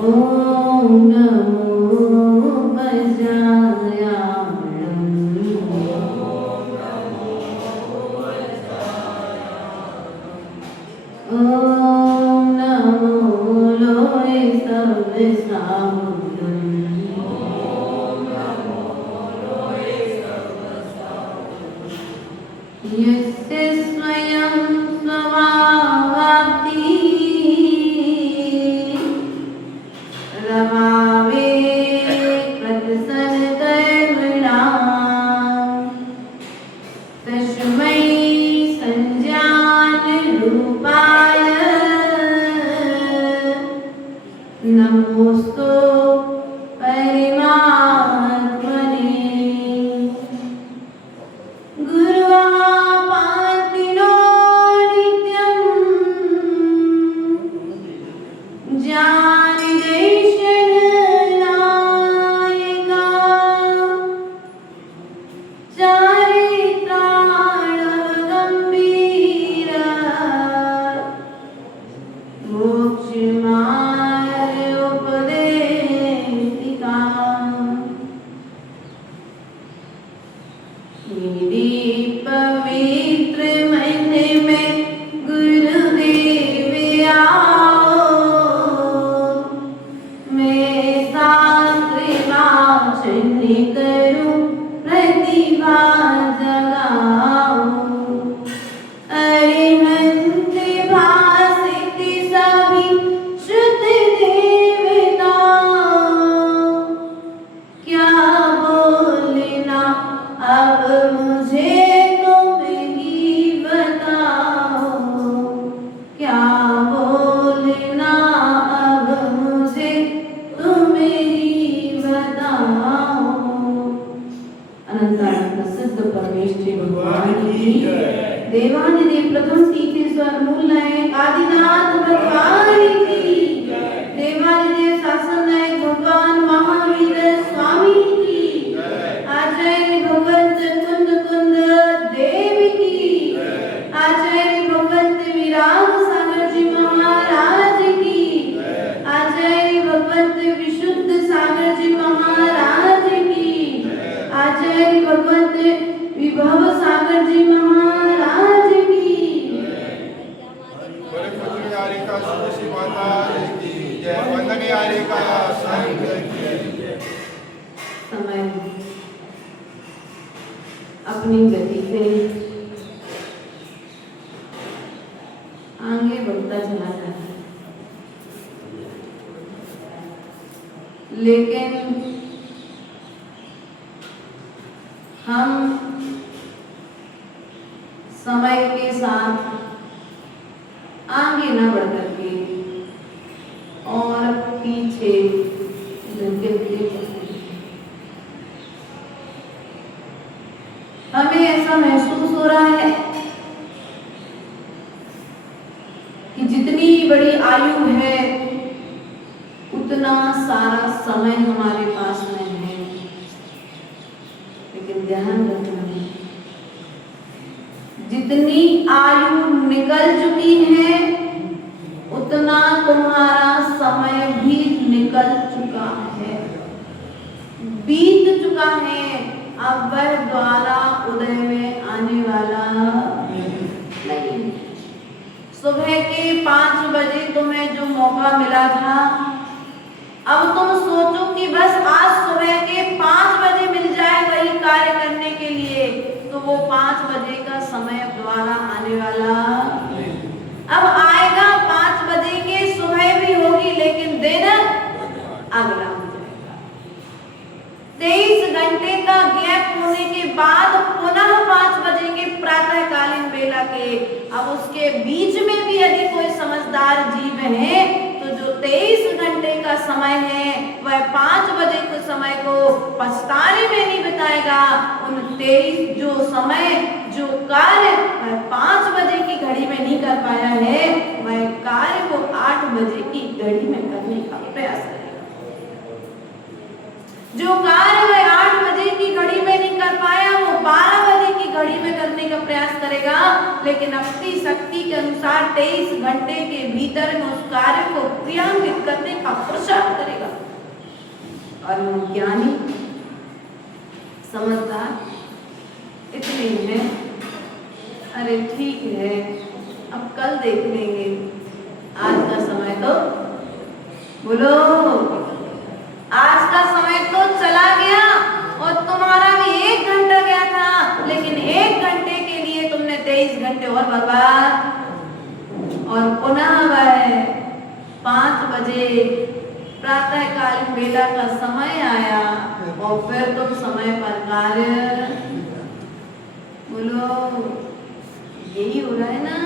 ओम नमो वज्रायाणं ओम नमो लोहे सर्वसाहुलं यस्य स्वयं स्वभावाप्ति रमावे कृतसन्कर्मणां तस्मै संज्ञानरूपाय नमोस्तु परमात्मने गुरुवापातिनो नित्यं ज्ञानदैशनायका चारित्राणवगम्भीरा मोक्षमार्गोपदेशिका मेरी पवित्र मन में गुरुदेव आओ मैं शास्त्र वाचन करूं प्रतिभा जगाऊं अरिहंत भासित सभी श्रुत देवताओं क्या बोलना अब मुझे तुम ही बताओ क्या बोलना अब मुझे तुम ही बताओ। अनंत प्रसिद्ध परमेश्वरी भगवान की देवादिदेव प्रथम तीसरे स्वर मूल नायक आदिनाथ भगवान की देवादिदेव शासन नायक भगवान महावीर स्वामी की आचार्य भगवंत कुंद कुंद देव की आचार्य भगवंत विराग सागर जी महाराज की आचार्य भगवंत विशुद्ध सागर जी महाराज की आचार्य भगवंत विभव सागर जी महाराज की समय अपनी गति से आगे बढ़ता चला जाता है, लेकिन हम समय के साथ आगे न बढ़ करके और पीछे गिरते चलते हैं। हमें ऐसा महसूस हो रहा है कि जितनी बड़ी आयु है उतना सारा समय हमारे पास में है, लेकिन ध्यान रखना जितनी आयु निकल चुकी है उतना तुम्हारा समय भी निकल चुका है, बीत चुका है। अब वह द्वारा उदय में आने वाला नहीं। सुबह के 5 बजे तुम्हें जो मौका मिला था, अब तुम सोचो कि बस आज सुबह के 5 बजे मिल जाए वही कार्य करने के लिए, तो वो 5 बजे का समय द्वारा आने वाला अब आएगा। 5 बजे के सुबह भी होगी, लेकिन दिन अगला हो जाएगा। 23 घंटे का गैप होने के बाद पुनः 5 बजे के प्रातःकालीन बेला के, अब उसके बीच में भी यदि कोई समझदार जीव है तो जो 23 घंटे का समय है वह 5 बजे के समय को पछताने में नहीं बिताएगा। उन 23 जो समय जो कार्य वह 5 बजे की घड़ी में नहीं कर पाया है, वह कार्य को 8 बजे की घड़ी में करने का प्रयास करेगा। जो कार्य वह 8 बजे की घड़ी में नहीं कर पाया, वो 12 बजे की घड़ी में करने का प्रयास करेगा, लेकिन अपनी शक्ति के अनुसार 23 घंटे के भीतर में उस कार्य को क्रियान्वित करने का पुरुषार्थ और वो ज्ञानी समझदार इतने हैं, अरे ठीक है अब कल देख लेंगे, आज का समय तो बोलो, आज का समय तो चला गया और तुम्हारा भी 1 घंटा गया था, लेकिन 1 घंटे के लिए तुमने 23 घंटे और बर्बाद। और पुनः वह 5 बजे प्रातःकालीन बेला का समय आया और फिर तुम समय पर कार्य, बोलो यही हो रहा है ना।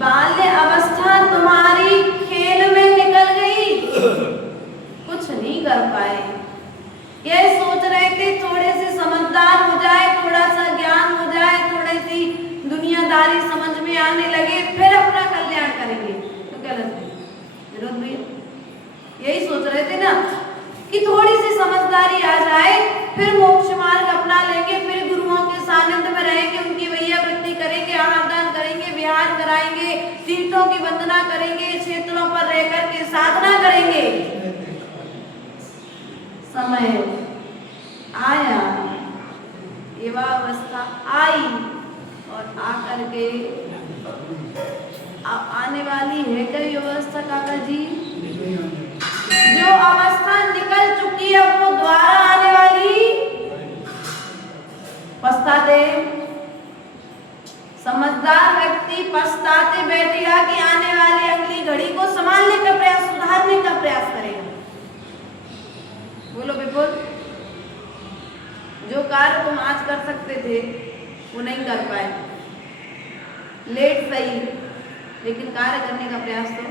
बाल्य अवस्था तुम्हारी खेल में निकल गई, कुछ नहीं कर पाए। ये सोच रहे थे थोड़े से समझदार हो जाए, थोड़ा सा ज्ञान हो जाए, थोड़ी सी दुनियादारी समझ में आने लगे, फिर अपना कल्याण करेंगे। तो क्या लगता है विरोध भैया, यही सोच रहे थे ना कि थोड़ी सी समझदारी आ जाए, फिर मोक्ष मार्ग अपना लेंगे, फिर गुरुओं के सानिध्य में रहेंगे, उनकी वैयावृत्ति करेंगे, आहारदान करेंगे, विहार कराएंगे, तीर्थों की वंदना करेंगे, क्षेत्रों पर रह करके साधना करेंगे। समय आया, युवावस्था आई और आकर के आने वाली है क्या युवावस्था काका जी? जो अवस्था निकल चुकी है वो दोबारा आने वाली, पछताते समझदार व्यक्ति पछताते बैठेगा कि आने वाली अगली घड़ी को संभालने का प्रयास, सुधारने का प्रयास करेगा। बोलो विपुल, जो कार्य तुम आज कर सकते थे वो नहीं कर पाए, लेट सही लेकिन कार्य करने का प्रयास तो।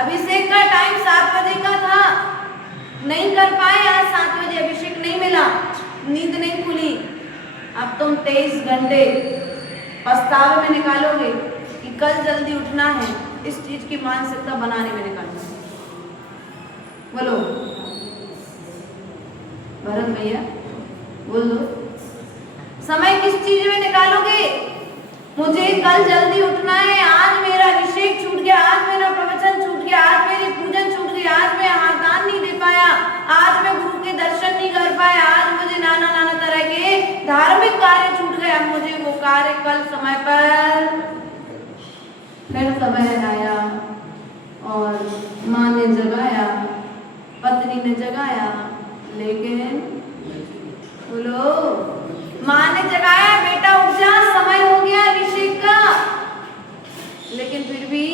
अभिषेक का टाइम 7 बजे का था, नहीं कर पाए, आज 7 बजे अभिषेक नहीं मिला, नींद नहीं खुली। अब तुम 23 घंटे पछतावे में निकालोगे कि कल जल्दी उठना है, इस चीज की मानसिकता बनाने में निकालना है। बोलो भरत भैया बोल दो, समय किस चीज में निकालोगे? मुझे कल जल्दी उठना है, आज मेरा अभिषेक छूट गया, आज मेरा प्रवचन छूट गया, आज मेरी पूजन छूट गई, आज मैं आहारदान नहीं दे पाया, आज मैं गुरु के दर्शन नहीं कर पाया, आज मुझे नाना तरह के धार्मिक कार्य छूट गए, अब मुझे वो कार्य कल समय पर। फिर समय आया और माँ ने जगाया, पत्नी ने जगाया, लेकिन बोलो माँ ने जगाया, बेटा उठ जा, समय हो गया अभिषेक का, लेकिन फिर भी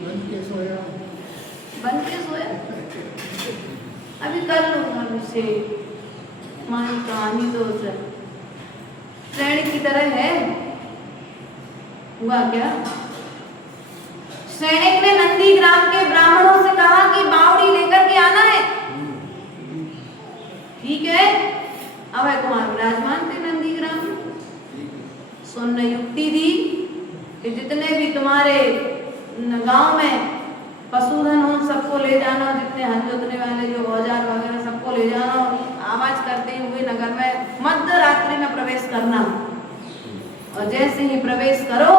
बन के सोया, अभी कर लूंगा अभिषेक। माँ की कहानी तो श्रेणी की तरह है, हुआ क्या? सैनिक ने नंदी ग्राम के ब्राह्मणों से कहा कि बावड़ी लेकर के आना है। ठीक है, अभय कुमार विराजमान थे नंदी ग्राम, सुनने युक्ति दी कि जितने भी तुम्हारे गांव में पशुधन हो सबको ले जाना, जितने हल जोतने वाले जो औजार वगैरह सबको ले जाना, आवाज करते हुए नगर में मध्य रात्रि में प्रवेश करना, और जैसे ही प्रवेश करो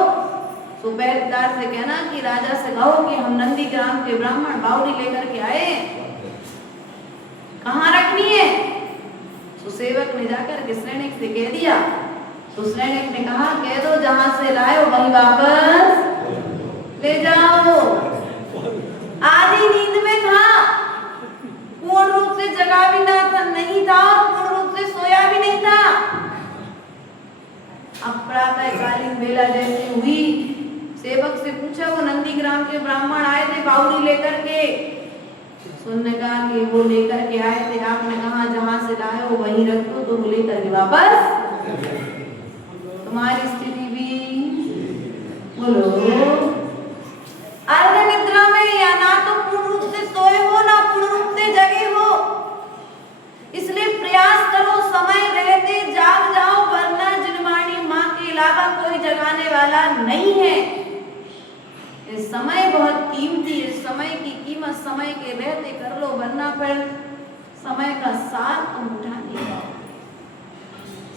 तो पहरेदार से कहना कि राजा से कहो कि हम नंदी ग्राम के ब्राह्मण बावड़ी लेकर के आए, कहाँ रखनी है? तो सेवक ने जाकर के सैनिक से कह दिया, तो सैनिक ने कहा कह दो जहां से लाए हो वहीं वापस ले जाओ। आधी नींद में था, पूर्ण रूप से जगा भी नहीं था, पूर्ण रूप से सोया भी नहीं था। अब प्रातःकालीन बेला जैसे हुई, सेवक से पूछा वो नंदी ग्राम के ब्राह्मण आए थे बावड़ी लेकर के, सुनने कहा कि वो लेकर के आए थे, आपने कहा जहां से लाए हो वहीं रख दो, तो वो लेकर के वापस। तुम्हारी स्थिति भी बोलो अर्ध निद्रा में, या ना तो पूर्ण रूप से सोए हो ना पूर्ण रूप से जगे हो, इसलिए प्रयास करो समय रहते जाग जाओ, वरना जिनवाणी माँ के अलावा कोई जगाने वाला नहीं है। इस समय बहुत कीमती, इस समय की कीमत समय के रहते कर लो, वरना फिर समय का सार तुम उठा नहीं पाओ।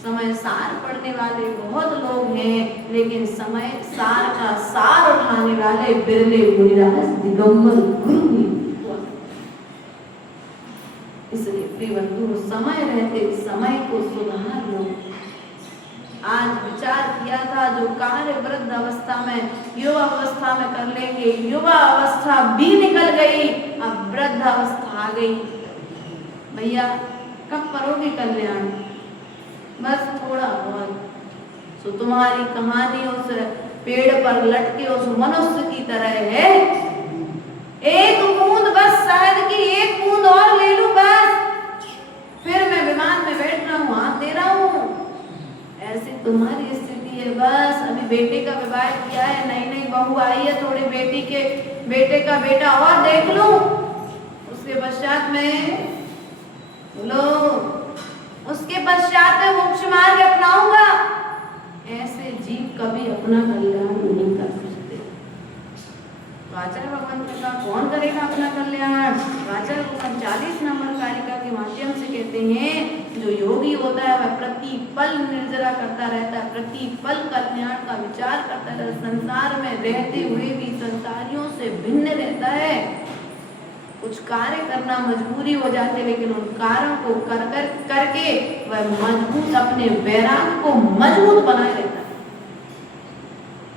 समय सार पढ़ने वाले बहुत लोग हैं, लेकिन समय सार का सार उठाने वाले बिरले मुनिराज दिगंबर गुरु ही। इसलिए प्रिय बंधु, समय रहते समय को सुधार लो। आज विचार किया था जो कार्य वृद्ध अवस्था में, युवा अवस्था में कर लेंगे, युवा अवस्था भी निकल गई, अब वृद्ध अवस्था आ गई। भैया कब करोगे कल्याण? बस थोड़ा बहुत। तो तुम्हारी कहानी उस पेड़ पर लटके उस मनुष्य की तरह है। एक बूंद, बस शहद की एक बूंद और ले लूं बस, फिर मैं विमान में बैठ रहा हूँ, हाथ दे रहा हूँ। ऐसी तुम्हारी स्थिति है। बस अभी बेटे का विवाह किया है, नई नई बहू आई है, थोड़े बेटे का बेटा और देख लूं, उसके पश्चात में उसके पश्चात में मोक्ष मार्ग अपनाऊंगा। ऐसे जीव कभी अपना कल्याण नहीं कर सकते। आचार्य भगवान ने कहा कौन करेगा अपना कल्याण? आचार्य भगवान 40 नंबर कारिका के माध्यम से कहते हैं जो योगी होता है वह प्रति पल निर्जरा करता रहता है, प्रति पल कल्याण का विचार करता रहता है, संसार में रहते हुए भी संसारियों से भिन्न रहता है। कुछ कार्य करना मजबूरी हो जाती है, लेकिन उन कार्यों को करके वह मजबूत, अपने वैराग्य को मजबूत बनाए रहता है।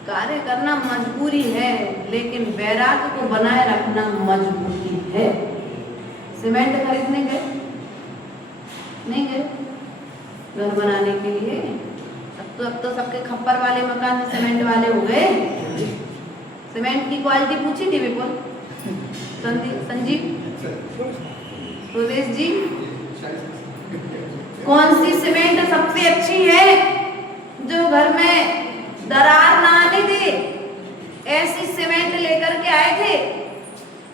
कार्य करना मजबूरी है, लेकिन वैराग्य को बनाए रखना मजबूरी है। सीमेंट खरीदने गए? नहीं गए? घर बनाने के लिए? अब तो सबके खप्पर वाले मकान सीमेंट वाले हो गए। सीमेंट की क्वालिटी पूछी थी विपुल, संजीव, सुरेश जी, कौन सी सीमेंट सबसे अच्छी है जो घर में दरार ना आने दे? ऐसी सीमेंट लेकर के आए थे,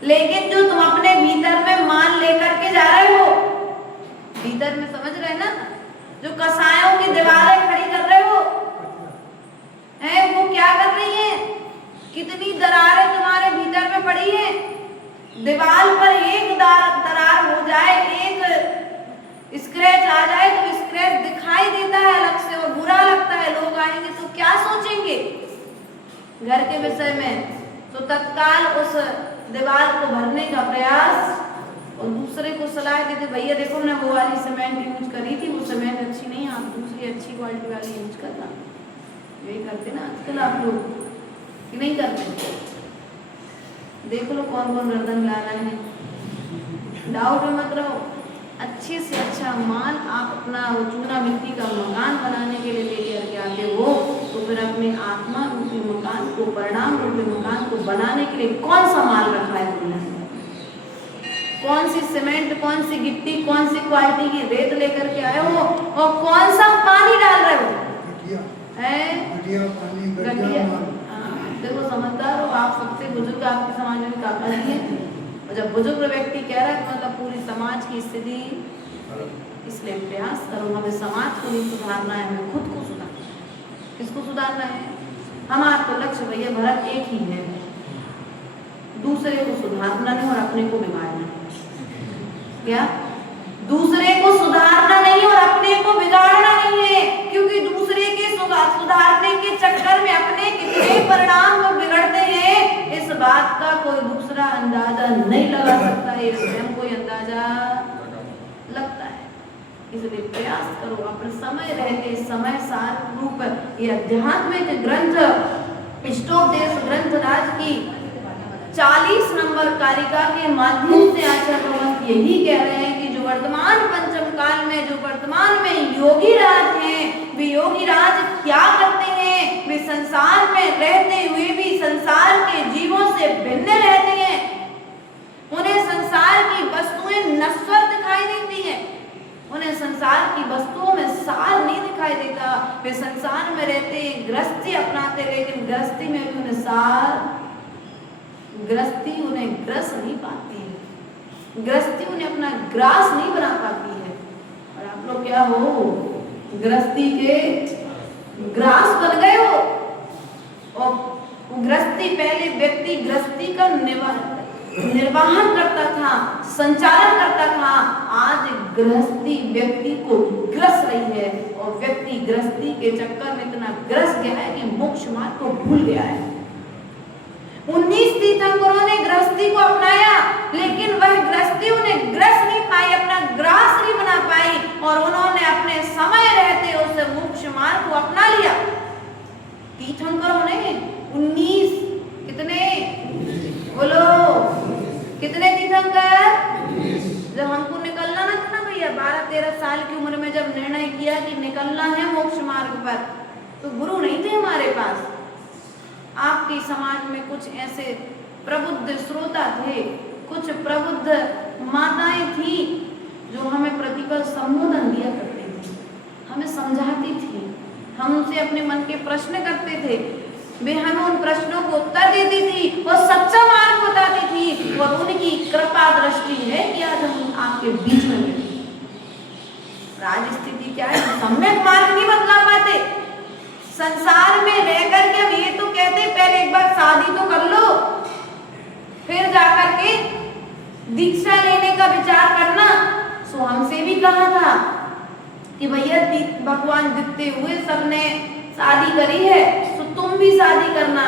लेकिन जो तुम अपने भीतर में माल लेकर के जा रहे हो, भीतर में समझ रहे ना, जो कसायों की दीवारें खड़ी कर रहे हो, वो क्या कर रही है? कितनी दरारें तुम्हारे भीतर में पड़ी है। दीवार पर एक दरार हो जाए, एक स्क्रैच आ जाए तो स्क्रैच दिखाई देता है अलग से और बुरा लगता है। लोग आएंगे तो क्या सोचेंगे घर के विषय में? तो तत्काल उस दीवार को भरने का प्रयास और दूसरे को सलाह देते, भैया देखो ना वो वाली सीमेंट यूज करी थी, वो सीमेंट अच्छी नहीं, आप दूसरी अच्छी क्वालिटी वाली यूज करना। यही करते ना आजकल आप लोग, कि नहीं करते? देख लो कौन कौन गर्दन ला रहे हैं। डाउट में मत रहो। अच्छे से अच्छा माल आप अपना वो चूना मिट्टी का मकान बनाने के लिए लेके आके आते हो, तो फिर अपने आत्मा रूपी मकान को, परिणाम रूपी मकान को बनाने के लिए कौन सा माल रखा है तुमने? कौन सी सीमेंट, कौन सी गिट्टी, कौन सी क्वालिटी की रेत लेकर के आए हो और कौन सा पानी डाल रहे हो? गठिया। देखो समझदार हो आप, सबसे बुजुर्ग आपके समाज में काका जी है। और जब बुजुर्ग व्यक्ति कह रहा है तो मतलब पूरी समाज की स्थिति, इसलिए प्रयास करो। हमें समाज को नहीं सुधारना है, हमें खुद को सुधारना है। किसको सुधारना है? हमारा तो लक्ष्य भैया भरत एक ही है, दूसरे को सुधारना नहीं और अपने को बिगाड़ना। क्या? दूसरे को सुधारना नहीं और अपने को बिगाड़ना नहीं है, क्योंकि दूसरे के सुधारने के चक्कर में अपने कितने परिणाम को बिगड़ते हैं, इस बात का कोई दूसरा अंदाजा नहीं लगा सकता है, स्वयं कोई अंदाजा लगता है। इसलिए प्रयास करो अपने समय रहते समय सार रूप ये आध्यात्मिक ग्रंथ इष्टोपदेश ग्रंथ राज की 40 नंबर कारिका के माध्यम से आचार्य भगवान यही कह रहे हैं कि जो वर्तमान पंचम काल में, जो वर्तमान में योगी राज हैं, वे योगी राज क्या करते हैं? वे संसार में रहते हुए भी संसार के जीवों से भिन्न रहते हैं। उन्हें संसार की वस्तुएं नश्वर दिखाई देती हैं, उन्हें संसार की वस्तुओं में सार नहीं दिखाई देता। वे संसार में रहते गृहस्थी अपनाते, लेकिन गृहस्थी में भी उन्हें सार, गृहस्थी उन्हें ग्रस नहीं पाती है, गृहस्थी उन्हें अपना ग्रास नहीं बना पाती है। और आप लोग क्या हो? गृहस्थी के ग्रास बन गए हो। और गृहस्थी, पहले व्यक्ति गृहस्थी का निर्वाहन करता था, संचालन करता था, आज गृहस्थी व्यक्ति को ग्रस रही है और व्यक्ति गृहस्थी के चक्कर में इतना ग्रस गया है कि मोक्ष मार्ग को भूल गया है। 19 तीर्थंकरों ने गृहस्थी को अपनाया, लेकिन वह गृहस्थी उन्हें ग्रस नहीं पाई, अपना कितने तीर्थंकर? जब हमको निकलना ना था ना भैया 12-13 साल की उम्र में जब निर्णय किया कि निकलना है मोक्ष मार्ग पर, तो गुरु नहीं थे हमारे पास। आपके समाज में कुछ ऐसे प्रबुद्ध श्रोता थे, कुछ प्रबुद्ध माताएं थी जो हमें प्रतिपल संबोधन दिया करती थी, हमें समझाती थी, हम उनसे अपने मन के प्रश्न करते थे, वे हमें उन प्रश्नों को उत्तर देती थी और सच्चा मार्ग बताती थी। और उनकी कृपा दृष्टि है कि आज हम आपके बीच में बैठे। आज स्थिति क्या है, सम्यक मार्ग नहीं बतला पाते। संसार में रह करके हम ये तो कहते पहले एक बार शादी तो कर लो, फिर जाकर के दीक्षा लेने का विचार करना। सो हमसे भी कहा था कि भैया भगवान जितने हुए सबने शादी करी है, तो तुम भी शादी करना।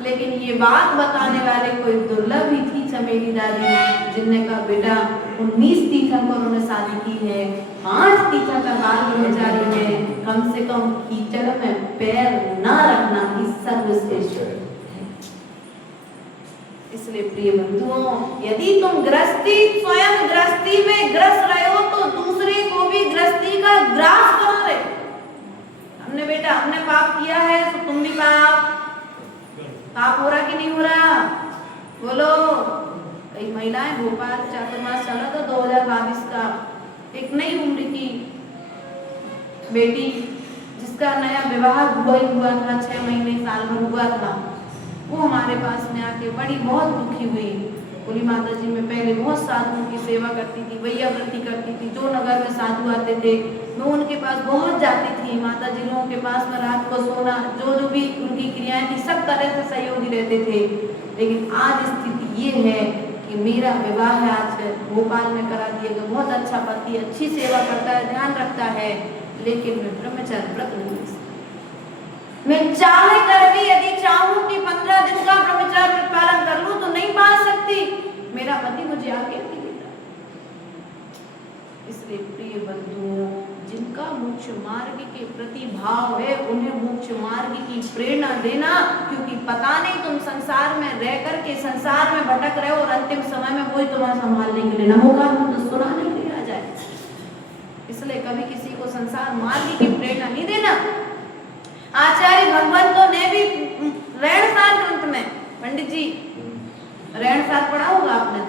लेकिन ये बात बताने वाले कोई दुर्लभ ही थी चमेली दादी, जिनने कहा बेटा 19 तीर्थंकरों ने शादी की है, 5 तीर्थंकर बाल ब्रह्मचारी है, कम से कम कीचड़ में पैर ना रखना ही सर्वश्रेष्ठ है। इसलिए प्रिय बंधुओं, यदि तुम गृहस्थी स्वयं गृहस्थी में ग्रस्त रहे हो तो दूसरे को भी गृहस्थी का ग्रास करो रे। हमने बेटा हमने पाप किया है तो तुम भी पाप हो रहा कि नहीं हो रहा? बोलो। कई महिलाएं भोपाल चातुर्मास चला था 2022 का, एक नई उम्र की बेटी जिसका नया विवाह हुआ था, 6 महीने साल भर हुआ था, वो हमारे पास में आके बड़ी बहुत दुखी हुई। बोली माता जी मैं पहले बहुत साधुओं की सेवा करती थी, वैयावृत्ति करती थी, जो नगर में साधु आते थे मैं उनके पास बहुत जाती थी, माता जी लोगों के पास में रात को सोना, जो भी उनकी क्रियाएं थी सब तरह से सहयोगी रहते थे। लेकिन आज स्थिति ये है कि मेरा विवाह आज भोपाल में करा दिया गया, बहुत अच्छा पति, अच्छी सेवा करता है, ध्यान रखता है, लेकिन मैं ब्रह्मचर्य व्रत नहीं। मैं चाह कर भी यदि चाहूं कि 15 दिन का ब्रह्मचर्य पालन कर लूं तो नहीं पाल सकती, मेरा पति मुझे आगे नहीं देता। इसलिए प्रिय बंधुओं, जिनका मोक्ष मार्ग के प्रति भाव है उन्हें मोक्ष मार्ग की प्रेरणा देना, क्योंकि पता नहीं तुम संसार में रह करके संसार में भटक रहे हो और अंतिम समय में कोई तुम्हें संभालने के लिए न होगा, तो सुनाने के लिए आ जाए। इसलिए कभी किसी को संसार मार्ग की प्रेरणा नहीं देना। आचार्य भगवंतों ने भी रेणसार ग्रंथ में, पंडित जी रेणसार पढ़ा होगा आपने,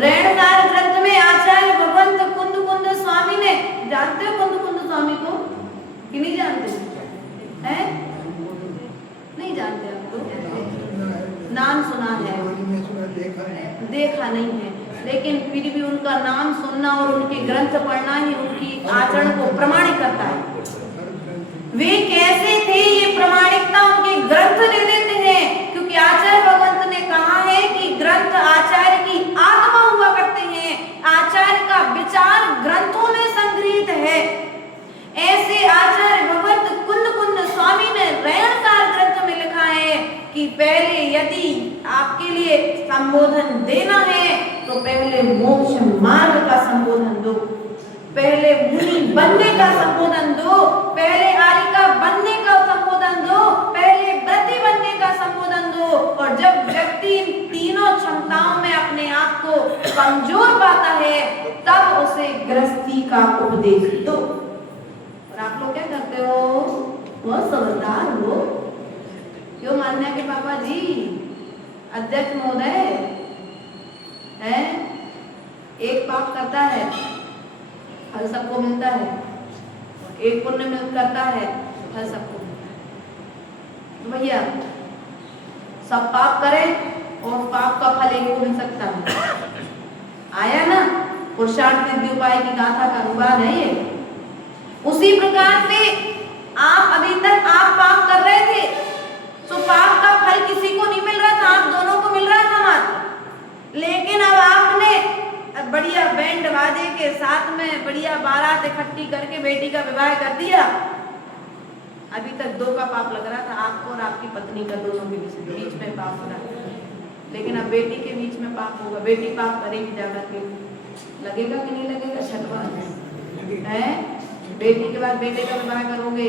रेणसार ग्रंथ में आचार्य भगवंत कुंद कुंद स्वामी ने, जानते हो कुंद कुंद स्वामी को कि नहीं जानते हैं? नहीं जानते आप तो नाम सुना है, देखा नहीं है, लेकिन फिर भी उनका नाम सुनना और उनके ग्रंथ पढ़ना ही उनकी आचरण को प्रमाणित करता है। वे कैसे थे ये प्रमाणिकता उनके ग्रंथ दे देते हैं, क्योंकि आचार्य भगवंत ने कहा है कि ग्रंथ आचार्य की आत्मा हुआ करते हैं, आचार्य का विचार ग्रंथों में संग्रहित है। ऐसे आचार्य भगवंत कुंद कुंद स्वामी ने रेणसार ग्रंथ में लिखा है कि पहले यदि आपके लिए संबोधन देना है तो पहले मोक्ष मार्ग का संबोधन दो, पहले मुनि बनने का संबोधन दो, पहले आलिका बनने का संबोधन दो, पहले व्रती बनने का संबोधन दो। और जब व्यक्ति इन तीनों क्षमताओं में अपने आप को कमजोर पाता है तब उसे गृहस्थी का उपदेश दो। और आप लोग क्या करते हो? बहुत समझदार हो, क्यों मानना है कि पापा जी अध्यक्ष महोदय है, एक पाप करता है फल सबको मिलता है, एक पुण्य करता है फल सबको मिलता है। तो भैया सब पाप करें और पाप का फल एक को मिल सकता है। आया ना पुरुषार्थ सिद्धि उपाय की गाथा का अनुवाद है ये। उसी प्रकार से आप अभी तक आप पाप कर रहे थे तो पाप का फल किसी को नहीं मिल रहा था, आप दोनों को मिल रहा था मात्र। लेकिन अब आपने बढ़िया बैंड बाजे के साथ में बढ़िया बारात इकट्ठी करके बेटी का विवाह कर दिया। अभी तक 2 का पाप लग रहा था आपको और आपकी पत्नी का, दोनों के बीच में पाप हो रहा है, लेकिन अब बेटी के बीच में पाप होगा। बेटी पाप करेगी जाकर के, लगेगा कि नहीं लगेगा? छठवा है, बेटी के बाद बेटे का विवाह करोगे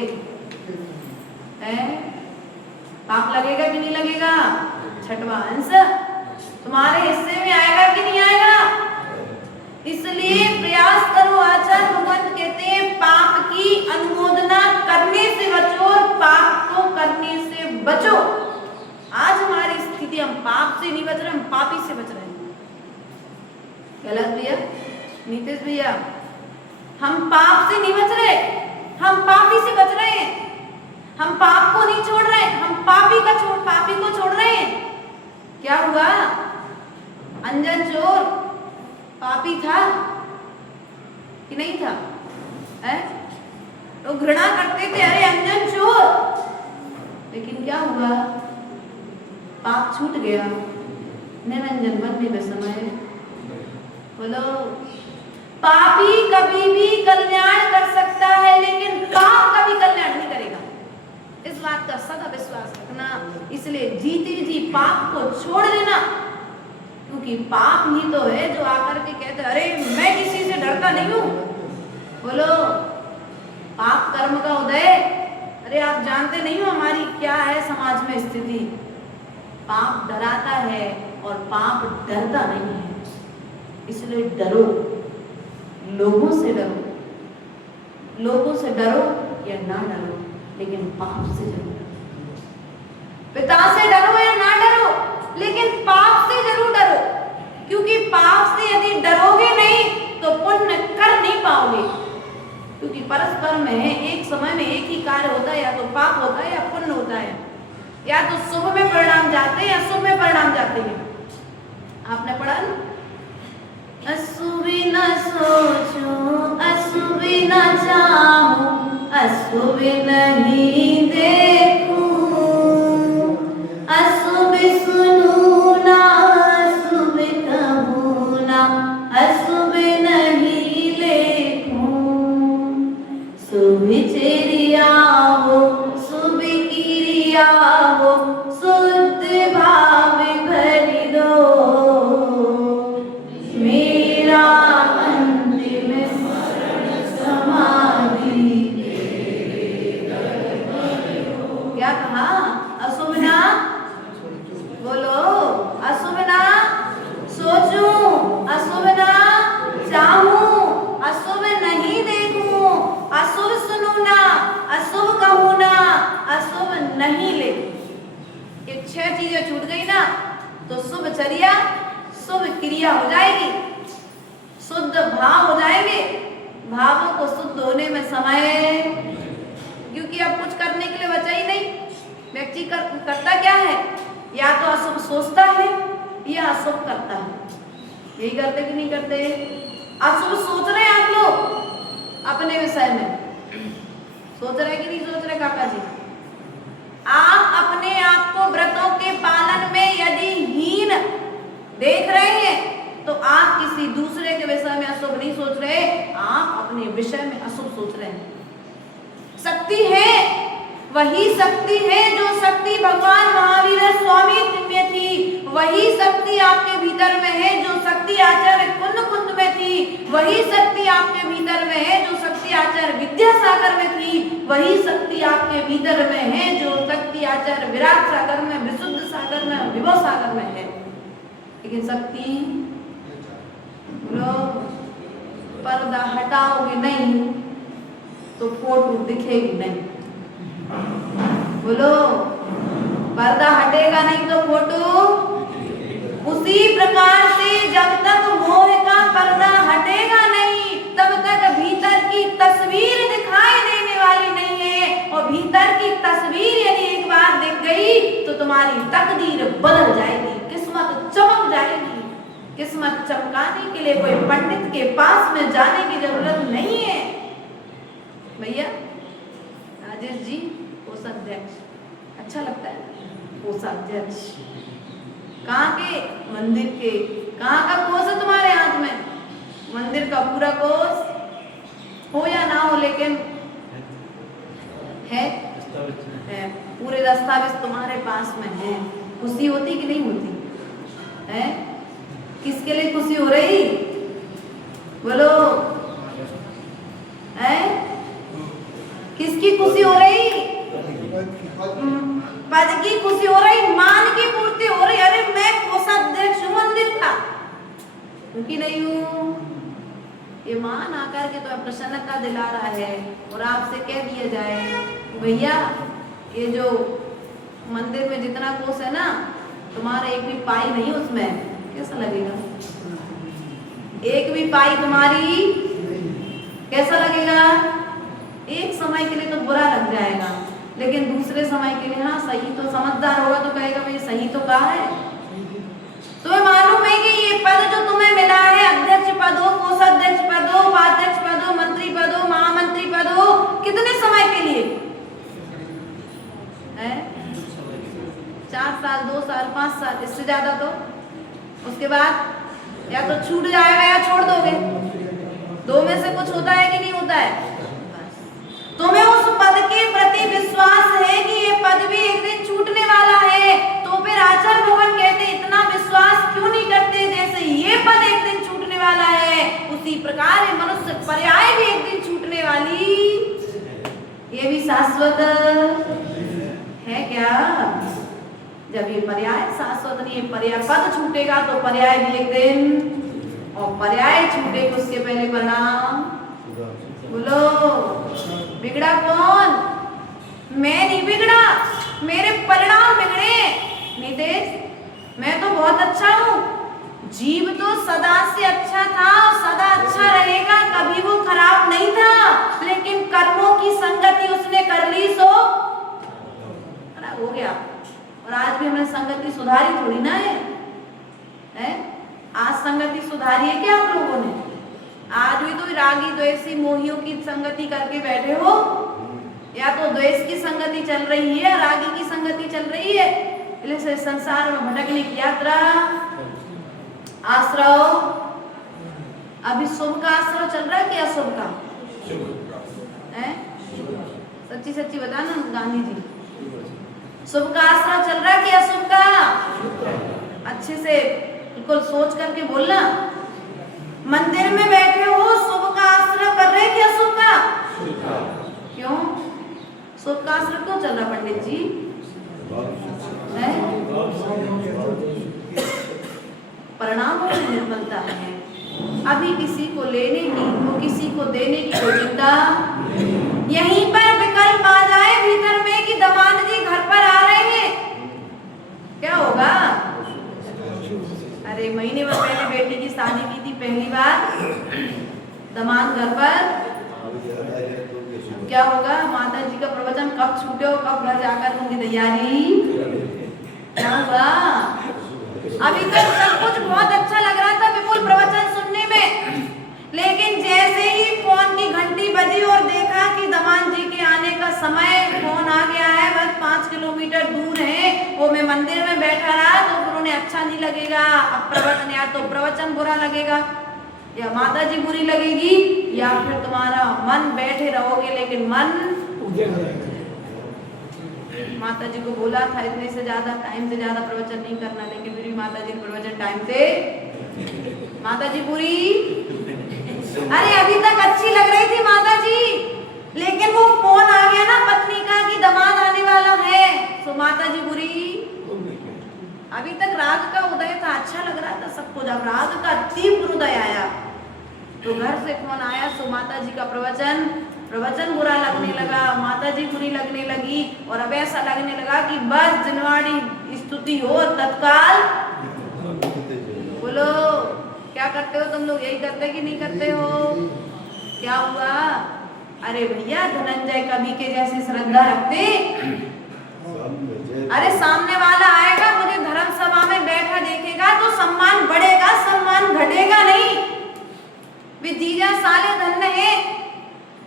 है, पाप लगेगा कि नहीं लगेगा? छठवा अंश तुम्हारे हिस्से में आएगा स्थिति, हम पाप से नहीं बच रहे, हम पापी से बच रहे हैं। गलत भैया, नीतीश भैया, हम पाप से नहीं बच रहे, हम पापी से बच रहे हैं। हम पाप को नहीं छोड़ रहे, हम पापी को छोड़ रहे हैं। क्या हुआ? अंजन चोर पापी था कि नहीं था? है? तो घृणा करते थे, अरे अंजन चोर, लेकिन क्या हुआ? पाप छूट गया, निरंजन बनने में समय। बोलो, पापी कभी भी कल्याण कर सकता है, लेकिन पाप कभी कल्याण नहीं करेगा। इस बात का सदा विश्वास रखना। इसलिए जीते जी पाप को छोड़ देना, क्योंकि पाप ही तो है जो आकर के कहते अरे मैं किसी से डरता नहीं हूं। बोलो, पाप कर्म का उदय। अरे आप जानते नहीं हो हमारी क्या है समाज में स्थिति। पाप डराता है और पाप डरता नहीं है। इसलिए डरो, लोगों से डरो, लोगों से डरो या ना डरो, लेकिन पाप से जरूर डरो। पिता से डरो या ना डरो, लेकिन पाप से जरूर डरो, क्योंकि पाप से यदि डरोगे नहीं तो पुण्य कर नहीं पाओगे। क्योंकि परस्पर में एक समय में एक ही कार्य होता है, या तो पाप होता है या पुण्य होता है, या तो शुभ में परिणाम जाते हैं या शुभ में परिणाम जाते हैं। आपने पढ़ा ना, अशुभ न सोचो, अशुभ न चाहो, अशुभ नहीं देखूं, अशुभ सुनूं ना, अशुभ कहूं ना, अशुभ नहीं लेखूं। शुभ चर्या हो, शुभ क्रिया हो, शुद्ध भाव भरि दो, मेरा अंतिम समाधि। क्या कहा? अशुभ ना बोलो, अशुभ ना सोचूं, अशुभ ना चाहूं, अशुभ नहीं देखूं, अशुभ सुनूं ना, अशुभ कहूं ना, अशुभ नहीं लेखूं। ये 6 चीजें छूट गई ना तो शुभ चर्या, शुभ क्रिया हो जाएगी, शुद्ध भाव हो जाएंगे। भावों को शुद्ध होने में समय, क्योंकि अब कुछ करने के लिए बचा ही नहीं। व्यक्ति करता क्या है? या तो अशुभ सोचता है या अशुभ करता है। यही करते कि नहीं करते? अशुभ सोच रहे हैं आप लोग अपने विषय में, सोच रहे कि नहीं सोच रहे? काका जी, आप अपने आप को व्रतों के पालन में यदि हीन देख रहे हैं तो आप किसी दूसरे के विषय में अशुभ नहीं सोच रहे, आप अपने विषय में अशुभ सोच रहे हैं। शक्ति है, वही शक्ति है जो शक्ति भगवान महावीर स्वामी में थी, वही शक्ति आपके भीतर में है जो शक्ति आचार्य कुंद में थी, वही शक्ति आपके भीतर में है जो शक्ति आचार्य विद्यासागर में थी, वही शक्ति आपके भीतर में है जो शक्ति आचार्य विराट सागर में, विशुद्ध सागर में, विभव सागर में है। लेकिन शक्ति लोग पर्दा हटाओगे नहीं तो फोटो दिखेगी नहीं। बोलो, पर्दा हटेगा नहीं तो फोटो। उसी प्रकार से जब तक मोह का पर्दा हटेगा नहीं तब तक भीतर की तस्वीर दिखाई देने वाली नहीं है। और भीतर की तस्वीर यदि एक बार दिख गई तो तुम्हारी तकदीर बदल जाएगी, किस्मत चमक जाएगी। किस्मत चमकाने के लिए कोई पंडित के पास में जाने की जरूरत नहीं है। भैया राजेश जी, कोषाध्यक्ष अच्छा लगता है? कोषाध्यक्ष कहाँ के? मंदिर के। कहाँ का कोष है तुम्हारे हाथ में? मंदिर का पूरा कोष हो या ना हो, लेकिन है, पूरे दस्तावेज तुम्हारे पास में है। खुशी होती कि नहीं होती है? किसके लिए खुशी हो रही? बोलो, है? किसकी खुशी हो रही? पद की खुशी हो रही, मान की पूर्ति हो रही। अरे मैं कोषाध्यक्ष हूँ मंदिर का, क्योंकि नहीं हूँ। ये मान आकर के तो प्रसन्नता दिला रहा है। और आपसे कह दिया जाए भैया ये जो मंदिर में जितना कोष है ना, तुम्हारा एक भी पाई नहीं उसमें, कैसा लगेगा? एक भी पाई तुम्हारी, कैसा लगेगा? एक समय के लिए तो बुरा लग जाएगा, लेकिन दूसरे समय के लिए हाँ सही, तो समझदार होगा तो कहेगा भाई सही तो कहा है। तुम्हें मालूम है कि ये पद जो तुम्हें मिला है, अध्यक्ष पद हो, कोषाध्यक्ष पद हो, उपाध्यक्ष पद हो, मंत्री पद हो, महामंत्री पद हो, कितने समय के लिए है? 4 साल, 2 साल, 5 साल, इससे ज्यादा तो उसके बाद या तो छूट जाएगा या छोड़ दोगे। दो में से कुछ होता है कि नहीं होता है? तुम्हें उस पद के प्रति विश्वास है कि ये पद भी एक दिन छूटने वाला है, तो फिर आचार्य भगवान कहते इतना विश्वास क्यों नहीं करते? जैसे ये पद एक दिन छूटने वाला है, उसी प्रकार ये मनुष्य पर्याय भी एक दिन छूटने वाली, ये भी शाश्वत है क्या? जब ये पर्याय शाश्वत नहीं है, पर्याय पद छूटेगा तो पर्याय भी एक दिन, और पर्याय छूटेगा उसके पहले परिणाम। बोलो, बिगड़ा कौन? मैं नहीं बिगड़ा, मेरे परिणाम बिगड़े। नितेश मैं तो बहुत अच्छा हूँ, जीव तो सदा से अच्छा था, सदा अच्छा रहेगा, कभी वो खराब नहीं था, लेकिन कर्मों की संगति उसने कर ली सो खराब हो गया। और आज भी हमने संगति सुधारी थोड़ी ना है? आज संगति सुधारी है क्या आप लोगों ने? आज भी तो रागी द्वेषी मोहियों की संगति करके बैठे हो, या तो द्वेष की संगति चल रही है, रागी की संगति चल रही है, इसलिए संसार में भटकने की यात्रा। आश्रव अभी शुभ का आश्रव चल रहा है कि अशुभ का? है सच्ची सच्ची बताना गांधी जी, शुभ का आश्रव चल रहा है कि अशुभ का? अच्छे से बिल्कुल सोच करके बोलना। मंदिर में बैठे हो, शुभ का आश्रय कर रहे कि अशुभ का? क्यों शुभ का आश्रय क्यों चल रहा पंडित जी? परिणामों में निर्बलता है। अभी किसी को लेने की, वो किसी को देने की कोई चिंता। यहीं पर विकल्प आ जाए भीतर में कि दामाद जी घर पर आ रहे हैं, क्या होगा? अरे महीने भर पहले बेटी की शादी की थी, पहली बार दामाद घर पर, क्या होगा? माता जी का प्रवचन कब छूटे हो, कब घर जाकर उनकी तैयारी, क्या होगा? अभी तक सब कुछ बहुत अच्छा लग रहा था विपुल प्रवचन सुनने में, लेकिन जैसे ही फोन की घंटी बजी और देखा कि दामाद जी के आने का समय, फोन आ गया है, बस 5 किलोमीटर दूर है, वो मैं मंदिर में बैठा रहा, तो फिर उन्हें अच्छा नहीं लगेगा। अब प्रवचन, या तो प्रवचन बुरा लगेगा, या माता जी बुरी लगेगी, या फिर तुम्हारा मन, बैठे रहोगे लेकिन मन। माता जी को बोला था इतने से ज्यादा, टाइम से ज्यादा प्रवचन नहीं करना, लेकिन फिर भी माता जी ने प्रवचन टाइम से। माता जी बुरी, अरे अभी तक अच्छी लग रही थी माता जी, लेकिन वो फोन आ गया ना पत्नी का कि दामाद आने वाला है, तो माता जी बुरी। अभी तक राग का उदय था, अच्छा लग रहा था सबको, जब राग का तीव्र उदय आया तो घर से फोन आया, सो माता जी का प्रवचन बुरा लगने लगा, माता जी बुरी लगने लगी, और अब ऐसा लगने लगा कि बस जिनवाड़ी स्तुति हो तत्काल। बोलो क्या करते हो तुम लोग? यही करते कि नहीं करते हो? क्या हुआ? अरे भैया धनंजय कवि के जैसी श्रद्धा रखते, अरे सामने वाला आएगा, मुझे धर्म सभा में बैठा देखेगा तो सम्मान बढ़ेगा, सम्मान घटेगा नहीं। वे जीजा साले धन्य है